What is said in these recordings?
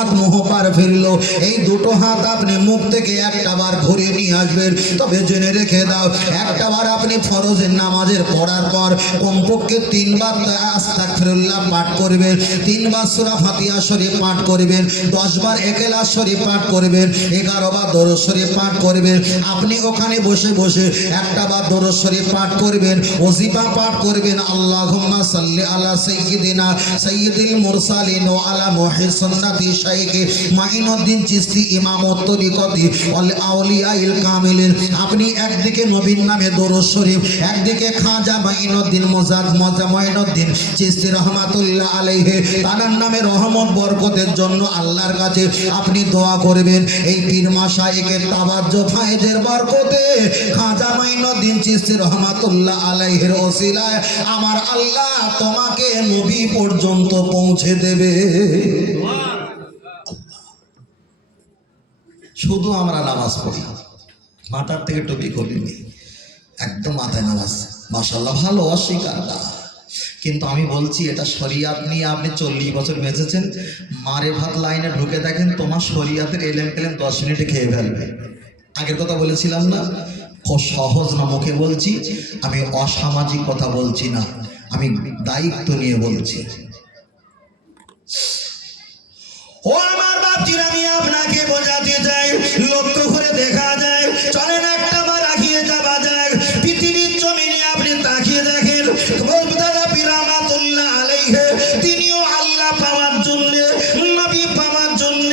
হাত মোহ পার ফিরলো। এই দুটো হাত আপনি মুখ থেকে একটা বার ঘুরিয়ে নিয়ে আসবেন। তবে জেনে রেখে দাও, একটা বার আপনি ফরজের নামাজের পড়ার পর কমপক্ষে 3 বার আস্তাগফিরুল্লাহ পাঠ করবেন, 3 বার সূরা ফাতিহা শরীফ পাঠ করবেন, 10 বার ইখলাস শরীফ পাঠ করবেন, 11 বার দরুদ শরীফ পাঠ করবেন। আপনি ওখানে বসে বসে একটা বার দরুদ শরীফ পাঠ করবেন, ওজিফা পাঠ করবেন, আল্লাহুম্মা সাল্লি আলা সাইয়্যিদিনা সাইয়্যিদিল মুরসালিন ওয়া আলা মুহিস সুন্নতি শাইখ মাইনুদ্দিন চিশতি ইমামত তরিকতি ওয়াল আউলিয়াইল কামিলিন। আপনি একদিকে নবীর নামে দরুদ শরীফ, একদিকে খাজা মাইনুদ্দিন মাইনুদ্দিন চিশতি রহমাতুল্লাহ আলাইহি তার নামে রহমত বরকতের জন্য আল্লাহর কাছে আপনি দোয়া করবেন। এই পীর মাশায়েখের তাওয়াজ্জুহ ফায়েজের বরকতে খাজা মাইনুদ্দিন চিশতি রহমাতুল্লাহ আলাইহির ওসিলায় আমার আল্লাহ তোমাকে নবী পর্যন্ত পৌঁছে দেবে। শুধু আমরা নামাজ পড়ি, মাথার থেকে টুপি খুলিনি, একদম মাথায় নামাজ, মাশাআল্লাহ ভালো, অস্বীকার না। কিন্তু আমি বলছি এটা শরিয়াত নিয়ে আপনি 40 বছর বেঁচেছেন, মারে ভাত লাইনে ঢুকে দেখেন তোমার শরিয়াতের এলেম কেলেম 10 মিনিটে খেয়ে ফেলবে। আগের কথা বলেছিলাম না, সহজ না, মুখে বলছি, আমি অসামাজিক কথা বলছি না, আমি দায়িত্ব নিয়ে বলছি। ও আমার বাপজিরা, আমি আপনাকে বোঝাতে চাই, লক্ষ্য করে দেখা যায়, চলেন একটা বার আগিয়ে যাওয়া যায়, পৃথিবীর জমিনে আপনি তাকিয়ে দেখেন, দাদা পীর রহমাতুল্লাহ আলাইহি তিনিও আল্লাহ পাওয়ার জন্য, নবী পাওয়ার জন্য,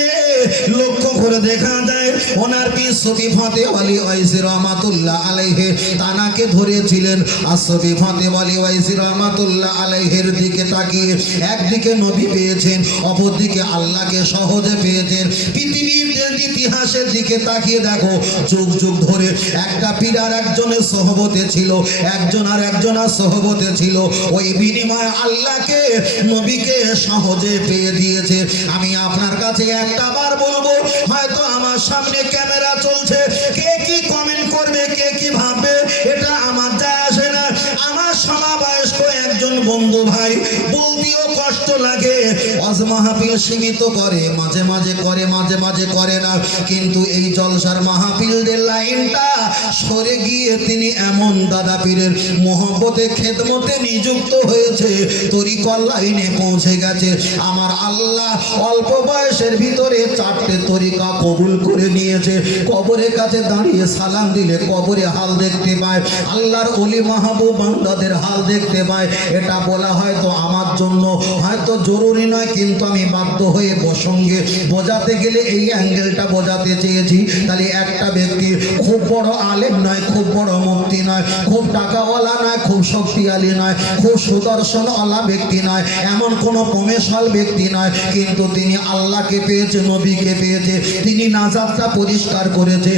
লক্ষ্য করে দেখা যায় ওনার পীর সুফি ফতে ওয়ালি ওয়াইসি রহমাতুল্লাহ আলাইহি তানাকে ধরেছিলেন। আর সুফি ফতে ওয়ালি ওয়াইসি রহমাতুল্লাহ আলাইহির দিকে তাকিয়ে একদিকে নবী পেয়েছেন, অপরদিকে আল্লাহকে সহজে পেয়েছেন। পৃথিবীর ইতিহাসের দিকে তাকিয়ে দেখো, যুগ যুগ ধরে একটা পীর আর একজনের সহবতে ছিল, একজন আর একজনের সহবতে ছিল, ওই বিনিময়ে আল্লাহকে নবীকে সহজে পেয়ে দিয়েছে। আমি আপনার কাছে একটা বার বলবো, হয়তো আমার সামনে ক্যামেরা চলছে, কে কি কমেন্ট করবে, কে কি ভাববে, এটা আমার যায় আসে না। আমার সমবয়স্ক একজন বন্ধু ভাই, বলতেও কষ্ট লাগে, ওয়াজ মাহফিল সীমিত করে, মাঝে মাঝে করে, মাঝে মাঝে করে না, কিন্তু এই জলসার মাহফিলের লাইনটা সরে গিয়ে তিনি এমন দাদা পীরের মোহব্বতে খেদমতে নিযুক্ত হয়েছে, তরিকত লাইনে পৌঁছে গেছে। আমার আল্লাহ অল্প বয়সের ভিতরে 4টে তরিকা কবুল করে নিয়েছে। কবরের কাছে দাঁড়িয়ে সালাম দিলে কবরে হাল দেখতে পায়, আল্লাহর ওলি মাহবুব বান্দাদের হাল দেখতে পায়। এটা বলা হয়তো আমার জন্য হয়তো জরুরি নয়, কিন্তু আমি বাধ্য হয়ে প্রসঙ্গে বোঝাতে গেলে এই অ্যাঙ্গেলটা বোঝাতে চেয়েছি। তাহলে একটা ব্যক্তি খুব বড় আলেম নয়, খুব বড় মুফতি নয়, খুব টাকাওয়ালা নয়, খুব শক্তিশালী নয়, খুব সুদর্শনওয়ালা ব্যক্তি নয়, এমন কোনো প্রমেশাল ব্যক্তি নয়, কিন্তু তিনি আল্লাহকে পেয়েছে, নবীকে পেয়েছে, তিনি নাজাতটা পরিষ্কার করেছে।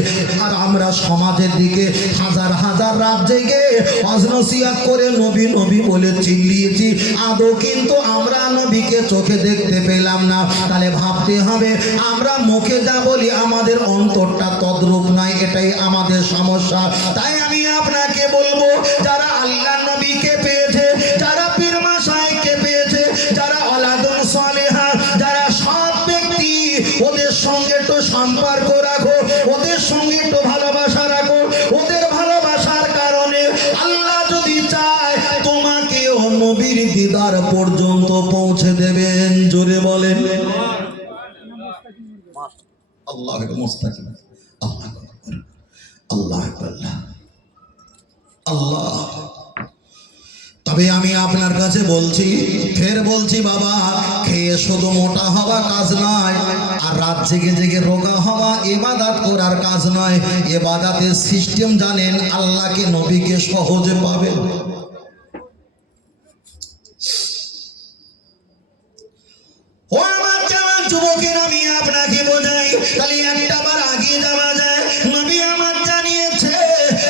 আর আমরা সমাজের দিকে হাজার হাজার রাত জেগে ওয়াজ নসিহত করে নবী নবী বলে চিল্লিয়েছি, আদৌ কিন্তু আমরা নবীকে চোখে দেখতে পেলাম না। তাহলে ভাবতে হবে, আমরা মুখে যা বলি আমাদের অন্তরটা তদ্রূপ নাই, এটাই আমাদের সমস্যা। তাই আমি আপনাকে বলবো, যারা আল্লাহ নবীকে পেয়েছে, যারা পীর মাশায়েখকে পেয়েছে, যারা ওলাদুন সালেহা, যারা সৎ ব্যক্তি, ওদের সঙ্গে একটু সম্পর্ক রাখো, ওদের সঙ্গে একটু ভালোবাসা রাখো। ওদের ভালোবাসার কারণে আল্লাহ যদি চায় তোমাকেও নবীর দিদার পর্যন্ত পৌঁছে দেবেন। জোরে বলেন আল্লাহ মুস্তাকিম, আল্লাহ আল্লাহ আল্লাহ। তবে আমি আপনার কাছে বলছি, ফের বলছি, বাবা, খেয়ে শুধু মোটা হওয়া কাজ নয়, আর রাত জেগে জেগে রোগা হওয়া ইবাদত করার কাজ নয়। ইবাদতের সিস্টেম জানেন, আল্লাহকে নবীকে সহজে পাবেন। ও আমার জওয়ান যুবকের, আমি আপনাকে বোঝাই, তাহলে একটা বার আগিয়ে যাওয়া যায়। নবী আমার জানিয়েছে,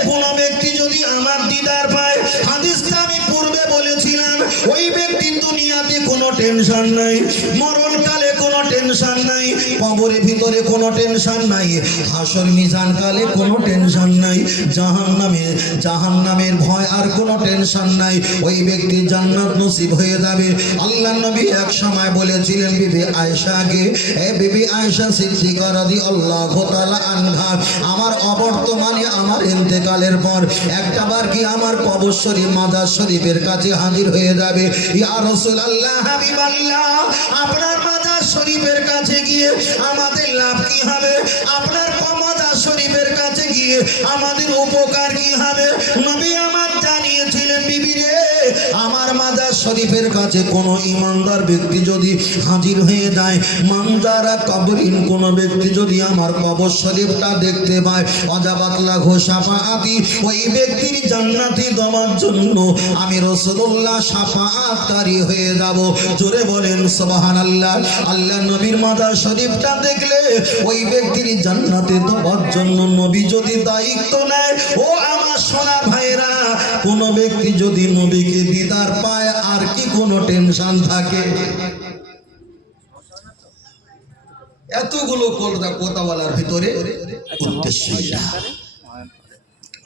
কোন ব্যক্তি যদি আমার দিদার পায়, হাদিসটা আমি পূর্বে বলেছিলাম, ওই ব্যক্তি দুনিয়াতে কোনো টেনশন নাই, মরণকালে কোনো টেনশন টেনশন নাই, কবরের ভিতরে কোনো টেনশন নাই, হাসর মিজান কালে কোনো টেনশন নাই, জাহান্নামের ভয় আর কোনো টেনশন নাই। ওই ব্যক্তি জান্নাত নসিব হয়ে যাবে। আল্লাহ নবী এক সময় বলেছিলেন বিবি আয়েশাকে, এ বিবি আয়েশা সিদ্দিকা রাদিয়াল্লাহু তাআলা আনহা, আমার অবর্তমানে আমার ইন্তেকালের পর একটাবার কি আমার কবর শরীফ মাজার শরীফের কাছে হাজির হয়ে যাবে? ইয়া রাসূলুল্লাহ, হাবিবাল্লাহ, আপনার মাজার শরীফের কাছে গিয়ে আমাদের লাভ কি হবে? আপনার মাজার শরীফের কাছে গিয়ে আমাদের উপকার কি হবে? নবী আমার জানিয়েছিলেন, বিবি রে, আমার মাজার শরীফের কাছে কোনো ইমানদার ব্যক্তি যদি হাজির হয়ে যায়, মানজারা কবরিন, কোন ব্যক্তি যদি আমার কবর শরীফটা দেখতে পায়, অজাবাত লাহু শাফাআতি, ওই ব্যক্তির জান্নাতে দেওয়ার জন্য আমি রাসূলুল্লাহ শাফাআতকারী হয়ে যাব। জোরে বলেন সুবহানাল্লাহ। আল্লাহ নবীর মাজার শরীফটা দেখলে ওই ব্যক্তির জান্নাতে দেওয়ার জন্য নবী যদি দায়িত্ব নেয়, ও আমার সোনার ভাইরা, কোন ব্যক্তি যদি নবীকে দিদার পায় আর কি কোনো টেনশন থাকে? এতগুলো কথা বলার ভিতরে উদ্দেশ্য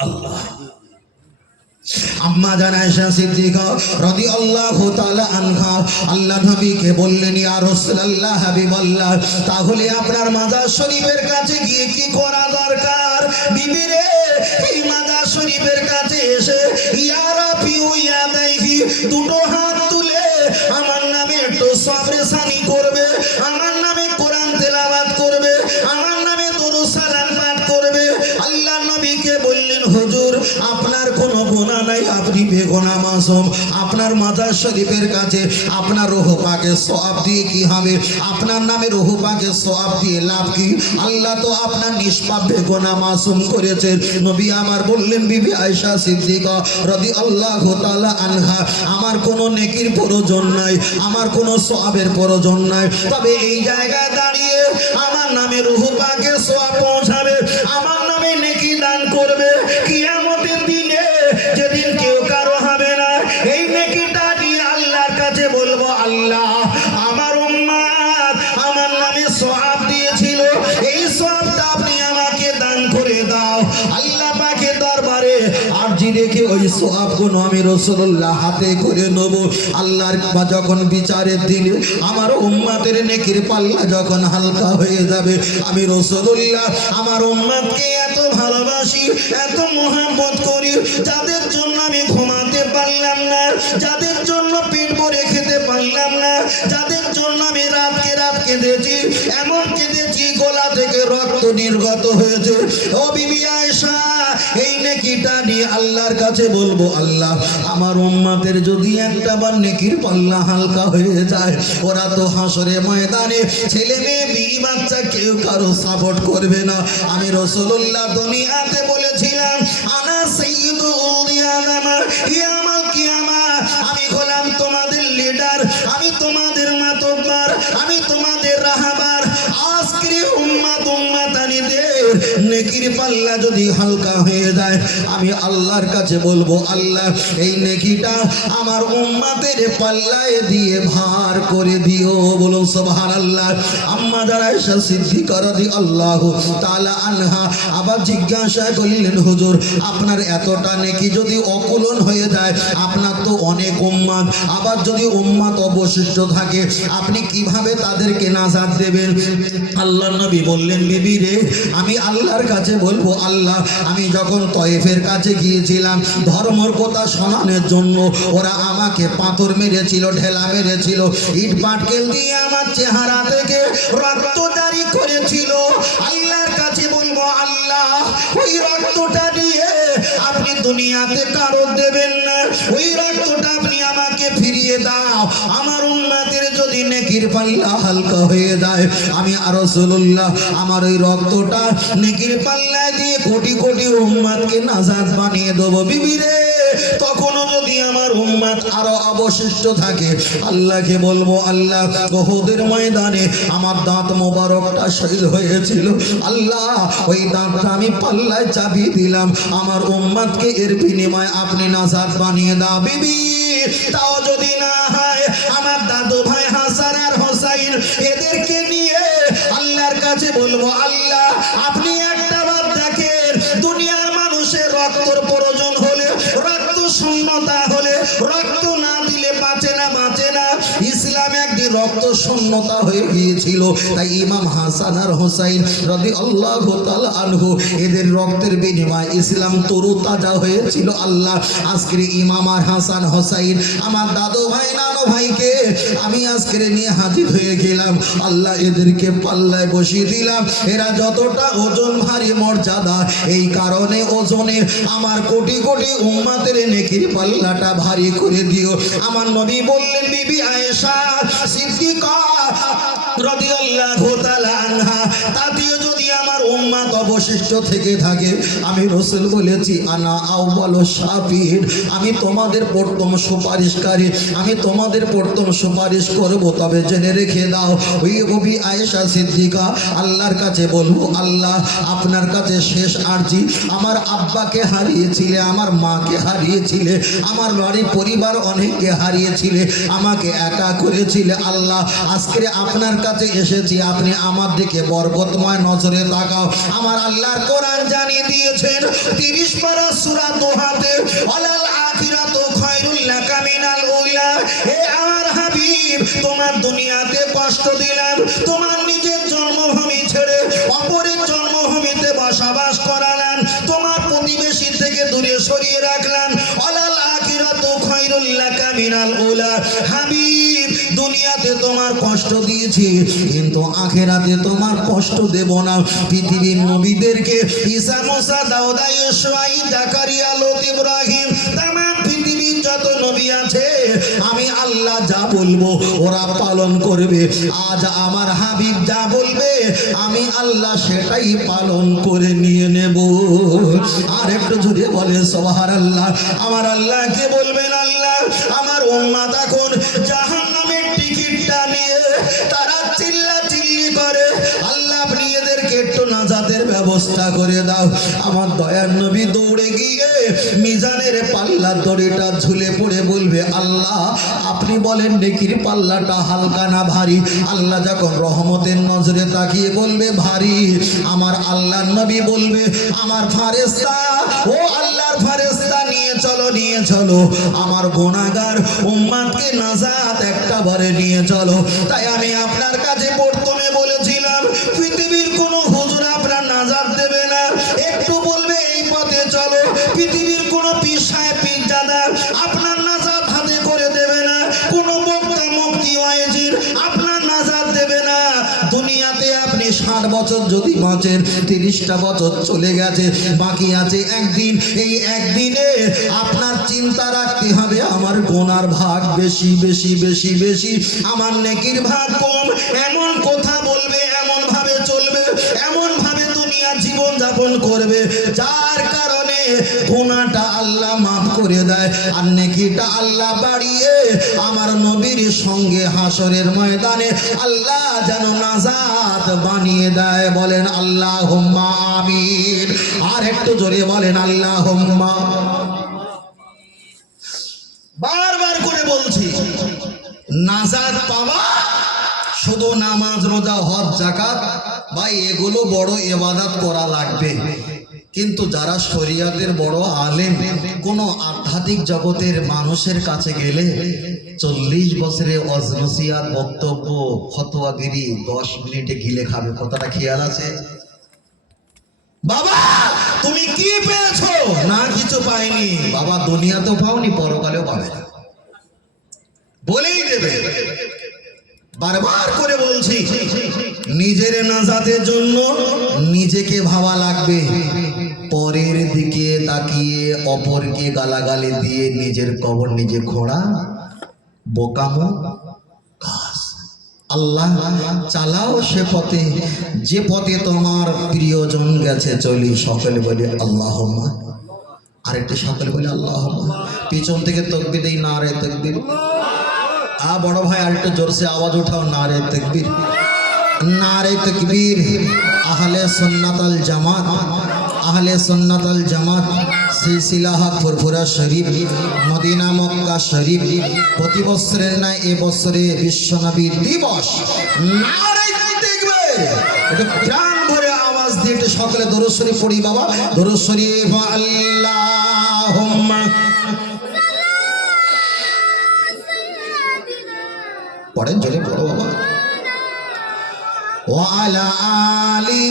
আল্লাহ। আম্মা জান আয়েশা সিদ্দিকা রাদিয়াল্লাহু তাআলা আনহা আল্লাহ নবীকে বললেন, ইয়া রাসূলুল্লাহ, হাবিবাল্লাহ, তাহলে আপনার মাজার শরীফের কাছে গিয়ে কি করা দরকার? বিবি রে, এই মাজার শরীফের কাছে এসে ইয়া রাফি ইয়া দাইহি, দুটো হাত তুলে আমার নামে একটু সবরেসানি করবে, আমার নামে কোরআন তেলাওয়াত করবে, আমার নামে দরুদ সালাম পাঠ করবে। আল্লাহ নবীকে বললেন, হুজুর, আপনার কোনো গুনাহ নাই, আপনি বেগুনাহ মাসুম। আপনার মাজার শরীফের কাছে আপনার রূহ পাকের সওয়াব দিয়ে কি হবে? আপনার নামে রূহ পাকের সওয়াব দিয়ে লাভ কি? আল্লাহ তো আপনার নিষ্পাপ বেগুনাহ মাসুম করেছেন। নবী আমার বললেন, বিবি আয়েশা সিদ্দিকা রাদিয়াল্লাহু তাআলা আনহা, আমার কোনো নেকির প্রয়োজন নাই, আমার কোনো সওয়াবের প্রয়োজন নাই, তবে এই জায়গায় দাঁড়িয়ে আমার নামে রূহ পাকের সওয়াব পৌঁছাবে, আমার নামে নেকি দান করবে। কিয়ামতের দিনে যেদিন কেউ কারো হবে না, এই নেকিটা দিয়ে আল্লাহর কাছে বলবো, আল্লাহ, আমার উম্মত আমার নামে সওয়াব দিয়েছিল, এই সওয়াবটা আপনি আমাকে দান করে দাও। আল্লাহ পাকের দরবারে আরজি রেখে ওই সওয়াবগুলো আমি রাসূলুল্লাহ হাতে করে নেব। আল্লাহর যখন বিচারের দিনে আমার উম্মতের নেকির পাল্লা যখন হালকা হয়ে যাবে, আমি রাসূলুল্লাহ আমার উম্মতকে এত ভালোবাসি, এত মহব্বত করি, যাদের জন্য আমি ঘুমাতে পারলাম না, যাদের জন্য পেট ভরে খেতে পারলাম না, যাদের জন্য আমি রাতকে রাত কেঁদেছি, এমন কেঁদেছি গলা থেকে রক্ত নির্গত হয়েছে। ও বিবি আয়েশা, এই নেকিটা নিয়ে আল্লাহর কাছে বলবো, আল্লাহ, আমার উম্মতের যদি একটা বার নেকির পাল্লা হালকা হয়ে যায়, ওরা তো হাসরে ময়দানে ছেলে মেয়ে বিবি বাচ্চা কেউ কারো সাপোর্ট করবে না। আমি রাসূলুল্লাহ দুনিয়াতে বলেছিলাম, আনা সাইয়্যিদুল আউলিয়া ইয়াউমাল কিয়ামা, আমি হলাম তোমাদের লিডার, আমি তোমাদের মাতব্বর, আমি তোমাদের রাহবার। আজকের উম্মতানিদের নেকির পাল্লা যদি হালকা হয়ে যায়, আমি আল্লাহর কাছে বলবো, আল্লাহ, এই নেকিটা আমার উম্মতের পাল্লায় দিয়ে ভার করে দিও। বলুন সুবহানাল্লাহ। আম্মা জান আয়েশা সিদ্দিকা রাদিয়াল্লাহু তাআলা আনহা আবার জিজ্ঞাসা করলেন, হুজুর, আপনার এতটা নেকি যদি অকুলন হয়ে যায়, আপনার তো অনেক উম্মত, আবার যদি উম্মত অবশিষ্ট থাকে, আপনি কিভাবে তাদেরকে নাজাত দেবেন? আল্লাহ নবী বললেন, বিবি রে, আমি আল্লাহর কাছে বলবো, আল্লাহ, আমি যখন তয়েফের কাছে গিয়েছিলাম ধর্মের কথা শোনানোর জন্য, ওরা আমাকে পাথর মেরেছিল, ঢেলা মেরেছিল, ইট পাটকেল দিয়ে আমার চেহারা থেকে রক্ত জারি করেছিল। আল্লাহর কাছে বলবো, আল্লাহ, ওই রক্তটা দিয়ে আপনি দুনিয়াতে কারো দেবেন না, ওই রক্তটা আপনি আমাকে ফিরিয়ে দাও। আমার উম্মতের যদি নেকির পাল্লা হালকা হয়ে যায়, আমি আর রাসূলুল্লাহ আমার ওই রক্তটা নেকির পাল্লায় দিয়ে কোটি কোটি উম্মতকে নাজাত বানিয়ে দেবো। বিবি রে, তখনও যদি আমার উম্মত আরো অবশিষ্ট থাকে, আল্লাহকে বলবো, আল্লাহ, উহুদের ময়দানে আমার দাঁত মোবারকটা শহীদ হয়েছিল, আল্লাহ, ওই দাঁতটা আমি পাল্লায় চাপিয়ে দিলাম, আমার উম্মতকে এর বিনিময়ে আপনি নাজাত বানিয়ে দাও। বিবি, তাও যদি না হয়, আমার দাদু ভাই হাসান আর হোসাইন, এদেরকে নিয়ে কাছে বলবো, আল্লাহ আপনি একটা বার দেখেন, দুনিয়ার মানুষের রক্তর প্রয়োজন হলে, রক্ত শূন্যতা হলে, রক্ত না দিলে বাঁচে না, বাঁচে না। ইসলামে একদিন রক্ত শূন্যতা হয়ে গিয়েছিল, তাই ইমাম হাসান আর হোসাইন রাদিয়াল্লাহু তাআলা আনহু এদের রক্তের বিনিময়ে ইসলাম তরু তাজা হয়েছিল। আল্লাহ আজকের ইমাম আর হাসান হোসাইন আমার দাদু ভাই নানু ভাইকে আমি আজকের নিয়ে হাজির হয়ে গেলাম। আল্লাহ এদেরকে পাল্লায় বসিয়ে দিলাম। এরা যতটা ওজন ভারী মর্যাদা, এই কারণে ওজনে আমার কোটি কোটি উম্মতের নেকির পাল্লাটা ভারী করে দিও। আমার নবী বললেন, বিবি আয়েশা সিদ্দিকা রাদিয়াল্লাহু তাআলা আনহা, তাতেও যদি আমার উম্মত অবশিষ্ট থেকে থাকে, আমি রাসূল বলেছি আনা আউয়ালু শাফিঈন, আমি তোমাদের প্রথম সুপারিশকারী, আমি তোমাদের প্রথম সুপারিশ করব। তবে জেনে রেখে দাও, ওই বিবি আয়েশা সিদ্দিকা আল্লাহর কাছে বলবো, আল্লাহ আপনার কাছে শেষ আরজি, আমার আব্বাকে হারিয়েছিলে, আমার মাকে হারিয়েছিলে, আমার বাড়ির পরিবার অনেককে হারিয়েছিলে, আমাকে একা করেছিলে। আল্লাহ আজকে আপনার কাছে এসেছি, আপনি আমার দিকে বরকতময় নজরে তাকাও। আমার আল্লাহর কোরআন জানিয়ে দিয়েছেন 30 পারা সূরা দোহাতে, ওয়ালাল আখিরাতু খায়রুল লাকা মিনাল উলা। হে আমার হাবিব, তোমার দুনিয়াতে কষ্ট দিলাম, তোমার নিজের জন্মভূমি ছেড়ে অপরের জন্মভূমিতে বসবাস করালাম, তোমার প্রতিবেশী থেকে দূরে সরিয়ে রাখলাম। ওয়ালাল আখিরাতু খায়রুল লাকা মিনাল উলা। হাবিব, দুনিয়াতে তোমার কষ্ট দিয়েছি, কিন্তু আখিরাতে তোমার কষ্ট দেব না। পৃথিবীর নবীদেরকে ঈসা, মুসা, দাউদ, ইউসুফ, জাকারিয়া, লূত, ইব্রাহিম, তাম পৃথিবীর যত নবী আছে, আমি আল্লাহ যা বলবো ওরা পালন করবে। আজ আমার হাবিব যা বলবে আমি আল্লাহ সেটাই পালন করে নিয়ে নেব। আর একটু জোরে বলে সুবহানাল্লাহ। আমার আল্লাহকে বলবেন, আল্লাহ আমার উম্মত এখন জাহান্নামের টিকিটটা নিয়ে তারা চিল্লাচিল্লি করে, আল্লাহ আপনি এদেরকে একটু নাজাতের ব্যবস্থা করে দাও। আমার দয়ার নবী দৌড়ে গিয়ে মিজানের পাল্লার দড়িটা ঝুলে পড়ে বলবে, আল্লাহ আপনি বলেন নেকির পাল্লাটা হালকা না ভারী? আল্লাহ যখন রহমতের নজরে তাকিয়ে বলবে ভারী, আমার আল্লাহর নবী বলবে, আমার ফারেস্তা, ও আল্লাহর ফারেস্তা নিয়ে চলো, নিয়ে চলো আমার গুনাহগার উম্মতকে নাজাত একটা বারে নিয়ে চলো। তাই আমি আপনার কাছে প্রথমে বলেছিলাম, পৃথিবীর কোনো হুজুর আপনার নাজাত দেবে না, একটু বলবে এই পথে চলো। পৃথিবীর কোনো পীর সাহেব, পীরজাদা আপনার নাজাত হাতে করে দেবে না, কোনো বক্তা, মুফতি, ওয়াইজির আপনার নাজাত দেবে না। দুনিয়াতে আপনি 60 বছর যদি বাঁচেন, 30টা বছর চলে গেছে, বাকি আছে একদিন। এই একদিনে আপনার চিন্তা রাখতে হবে, আমার গুনার ভাগ বেশি বেশি বেশি বেশি, আমার নেকির ভাগ কম। এমন কথা বলবে, এমন ভাবে চলবে, এমন ভাবে দুনিয়া জীবন যাপন করবে, যার কারণে গুনাহটা আল্লাহ মাফ করে দেয়, আর নেকিটা আল্লাহ বাড়িয়ে আমার নবীর সঙ্গে হাসরের ময়দানে আল্লাহ যেন নাজাত বানিয়ে দেয়। বলেন আল্লাহুম্মা আমিন। আর একটু জোরে বলেন আল্লাহুম্মা। বারবার করে বলছি, নাজাত পাওয়া শুধু নামাজ, রোজা, হজ, যাকাত ভাই এগুলো বড় ইবাদত করা লাগবে, কিন্তু যারা শরিয়াতের বড় আলেম, কোন আধ্যাত্মিক জগতের মানুষের কাছে গেলে 40 বছরে অজনসিয়ার বক্তব্য, ফতোয়াগিরি 10 মিনিটে গিলে খাবে। কথাটা খেয়াল আছে? বাবা তুমি কি পেয়েছো? না কিছু পাইনি। বাবা দুনিয়াতেও পাওনি, পরকালেও পাবে না, বলেই দেবে। বারবার করে বলছি, নিজের নাজাতের জন্য নিজেকে ভাবা লাগবে, পরের দিকে তাকিয়ে অপরকে গালাগালি দিয়ে নিজের কবর নিজে খোঁড়া বোকামো কাজ। আল্লাহ চালাও সে পথে, যে পথে তোমার প্রিয়জন গেছে চলি। সকলে বলি আল্লাহুম্মা। আরেকটি সকলে বলি আল্লাহুম্মা। পিছন থেকে তাকবীর দেই, নারে তাকবীর। বড় ভাই আরেকটু জোরসে আওয়াজ উঠাও, নারে তাকবীর, নারে তাকবীর। আহলে সুন্নাত আল জামাত, আহলে সুন্নাত আল জামাত সিলসিলা ফুরফুরা শরীফ, মদিনা মক্কা শরীফ প্রতি বছরের ন্যায় এবছরে বিশ্বনবী দিবস। নারে তাকবীর। একটু প্রাণ ভরে আওয়াজ দিয়ে একটু সকলে দরুদ শরীফ পড়ি বাবা। দরুদ শরীফ আল্লাহুম্মা পড়েন, জোরে পড়ো বাবা। ওয়া আলা আলি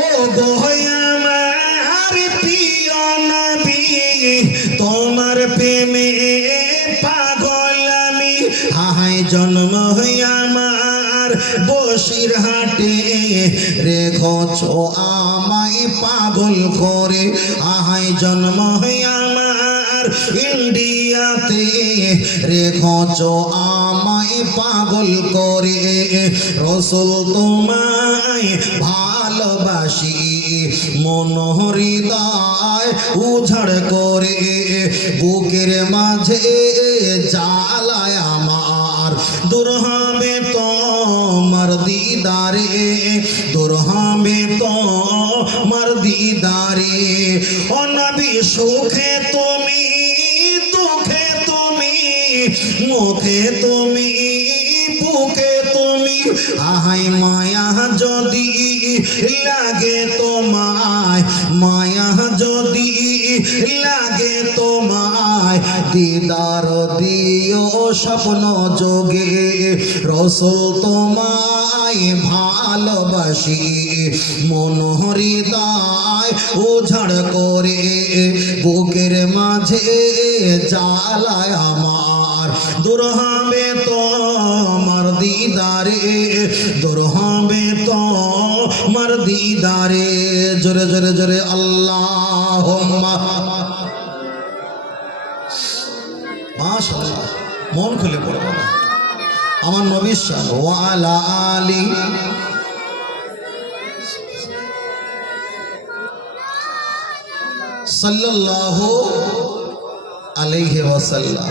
ও গো আমার প্রিয় নবী, তোমার প্রেমে পাগল আমি। হায় জন্ম আমার বসিরহাটে, রেখেছ আমায় পাগল করে। হায় জন্ম আমার ইন্ডিয়াতে, রেখেছ আমায় পাগল করে। রসুল তোমায় ভালোবাসি, মন হৃদয় উঝাড় করে। বুকের মাঝে জ্বালায় আমার, দূর হবে তোমার দিদারে, দূর হবে তোমার দিদারে। ও নবী সুখে তুমি, দুঃখে তুমি, মুখে তুমি, বুকে তুমি। আহাই মায়া যদি লাগে তোমায়, মায়া যদি লাগে তোমায়, দিদার দিও স্বপ্ন যোগে। রসুল তোমায় ভালোবাসি, মন হৃদয় উঝাড় করে। বুকের মাঝে জ্বালায় আমার, দূর হবে তোমার দিদারে, দূর হবে তোমার দিদারে। জোরে জোরে জোরে আল্লাহুম্মা। মাশাআল্লাহ, মন খুলে পড়ে বলো আমার নবীর শান। ওয়া আলা আলি সাল্লাল্লাহু আলাইহি ওয়াসাল্লাম।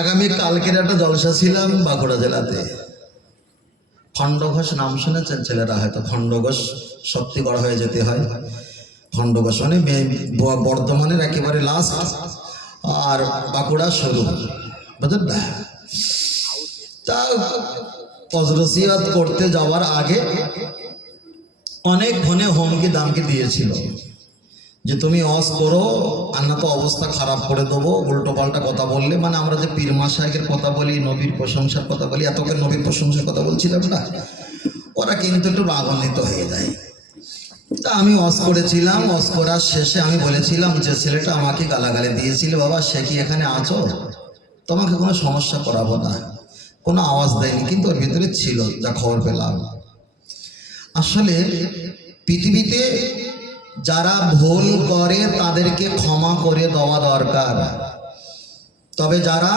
আগামী কালকের একটা জলসা ছিলাম বাঁকুড়া জেলাতে। খণ্ডঘোষ নাম শুনেছেন ছেলেরা? হয়তো খণ্ডঘোষ শক্তিগড় হয়ে যেতে হয়। খণ্ডঘোষ মানে বর্ধমানের একেবারে লাস্ট, আর বাঁকুড়া শুরু, বুঝলেন না? তা অজরসিয়াত করতে যাওয়ার আগে অনেক ঘনে হুমকি দামকি দিয়েছিল যে তুমি অস করো আর না তো অবস্থা খারাপ করে দেবো, উল্টো পাল্টা কথা বললে। মানে আমরা যে পীর মাশায়েখের কথা বলি, নবীর প্রশংসার কথা বলি, এতকে নবীর প্রশংসার কথা বলছিলাম না, ওরা কিন্তু একটু রাগান্বিত হয়ে যায়। তা আমি অস করেছিলাম। অস করার শেষে আমি বলেছিলাম যে ছেলেটা আমাকে গালাগালি দিয়েছিল, বাবা সে কি এখানে আছো? তোমাকে কোনো সমস্যা করাবো না। কোনো আওয়াজ দেয়নি, কিন্তু ওর ভিতরে ছিল, যা খবর পেলাম। আসলে পৃথিবীতে যারা ভুল করে তাদেরকে ক্ষমা করে দেওয়া দরকার, তবে যারা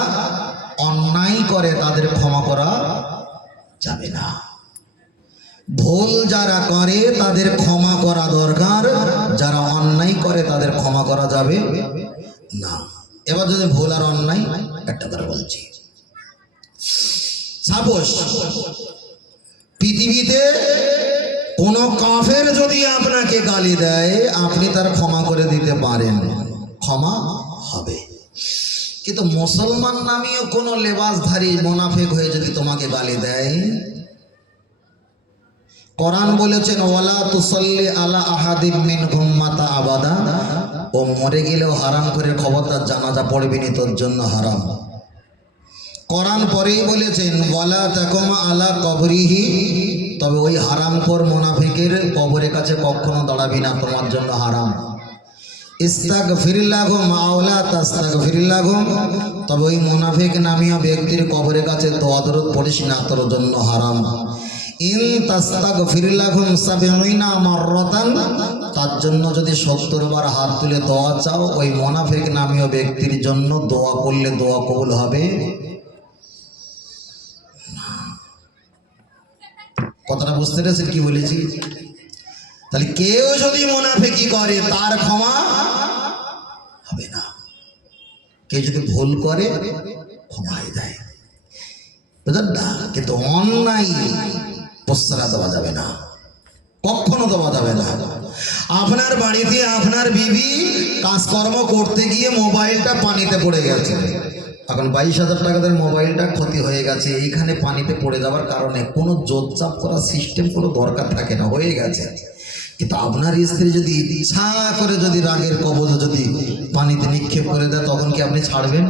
অন্যায় করে তাদের ক্ষমা করা যাবে না। ভুল যারা করে তাদের ক্ষমা করা দরকার, যারা অন্যায় করে তাদের ক্ষমা করা যাবে না। এবার যদি ভুল আর অন্যায় একটা করে বলছি, সাপোজ পৃথিবীতে কোনো কাফের যদি আপনাকে গালি দেয়, আপনি তার ক্ষমা করে দিতে পারেন, ক্ষমা হবে। কিন্তু মুসলমান নামীয় কোনো লেবাসধারী মুনাফিক হয়ে যদি তোমাকে গালি দেয়, কোরআন বলেছেন ওয়ালা তুসাল্লি আলা আহাদিম মিনহুম মাতা আবাদা, ও মরে গেলেও হারাম করে খবরদার জানাজা পড়বি নি, তোর জন্য হারাম। কোরআন পরেই বলেছেন ওয়ালা তাকুম আলা কবরিহি, তবে ওই হারামখোর মুনাফিকের কবরের কাছে কখনো দাঁড়াবি না, তোমার জন্য হারাম। ইস্তাগফির লাহুম আওলা তাস্তাগফির লাহুম, তবে ওই মুনাফিক নামীয় ব্যক্তির কবরের কাছে দোয়া দরুদ পড়িস না, তোর জন্য হারাম। ইন তাস্তাগফির লাহুম ৭০ মাররাতান, তার জন্য যদি ৭০ বার হাত তুলে দোয়া চাও, ওই মুনাফিক নামীয় ব্যক্তির জন্য দোয়া করলে দোয়া কবুল হবে। কথাটা বুঝতে পেরেছেন কি বলেছি? তাহলে কেউ যদি মুনাফিকি করে তার ক্ষমা হবে না, কেউ যদি ভুল করে ক্ষমা হয়ে যায়, বুঝলেন না? কিন্তু অন্যায় প্রশ্রয় দেওয়া যাবে না, কখনো দেওয়া যাবে না। আপনার বাড়িতে আপনার বিবি কাজকর্ম করতে গিয়ে মোবাইলটা পানিতে পড়ে গেছে, এখন 22,000 টাকাদের মোবাইলটা ক্ষতি হয়ে গেছে, এইখানে পানিতে পড়ে যাওয়ার কারণে কোনো জোরচাপ করার সিস্টেম কোনো দরকার থাকে না, হয়ে গেছে। কিন্তু আপনার স্ত্রী যদি ইচ্ছা করে যদি রাগের কবজে যদি পানিতে নিক্ষেপ করে দেয়, তখন কি আপনি ছাড়বেন?